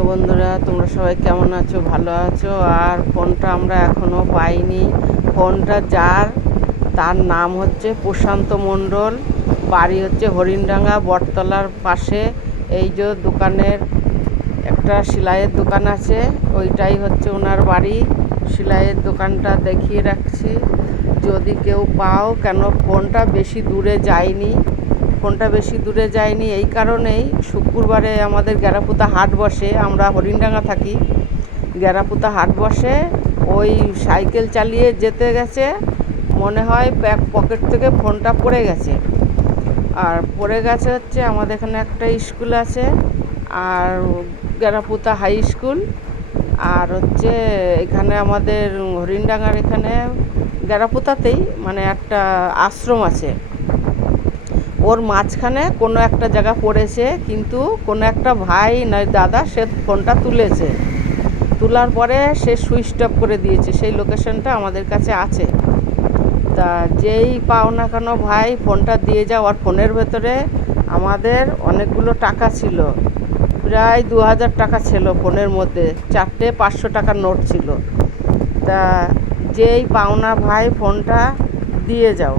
Hello বন্ধুরা, তোমরা সবাই কেমন আছো? ভালো আছো? আর ফোনটা আমরা এখনও পাইনি। ফোনটা যার, তার নাম হচ্ছে প্রশান্ত মণ্ডল, বাড়ি হচ্ছে হরিণডাঙ্গা বটতলার পাশে। এই যে দোকানের একটা সেলাইয়ের দোকান আছে, ওইটাই হচ্ছে ওনার বাড়ি। সেলাইয়ের দোকানটা দেখিয়ে রাখছি, যদি কেউ পাও। কেন ফোনটা বেশি দূরে যায়নি এই কারণেই, শুক্রবারে আমাদের গ্যারাপুতা হাট বসে, আমরা হরিণডাঙ্গা থাকি, গ্যারাপুতা হাট বসে। ওই সাইকেল চালিয়ে যেতে গেছে, মনে হয় ব্যাক পকেট থেকে ফোনটা পড়ে গেছে। আর পড়ে গেছে হচ্ছে আমাদের এখানে একটা স্কুল আছে, আর গ্যারাপুতা হাই স্কুল, আর হচ্ছে এখানে আমাদের হরিণডাঙ্গার এখানে গ্যারাপুতাতেই মানে একটা আশ্রম আছে, ওর মাঝখানে কোনো একটা জায়গা পড়েছে। কিন্তু কোনো একটা ভাই নয় দাদা, সে ফোনটা তুলেছে, তোলার পরে সে সুইচ অফ করে দিয়েছে। সেই লোকেশনটা আমাদের কাছে আছে। তা যেই পাও না কেন ভাই, ফোনটা দিয়ে যাও। আর ফোনের ভেতরে আমাদের অনেকগুলো টাকা ছিল, প্রায় 2000 টাকা ছিল ফোনের মধ্যে, 4টে 500 টাকার নোট ছিল। তা যেই পাও না ভাই, ফোনটা দিয়ে যাও।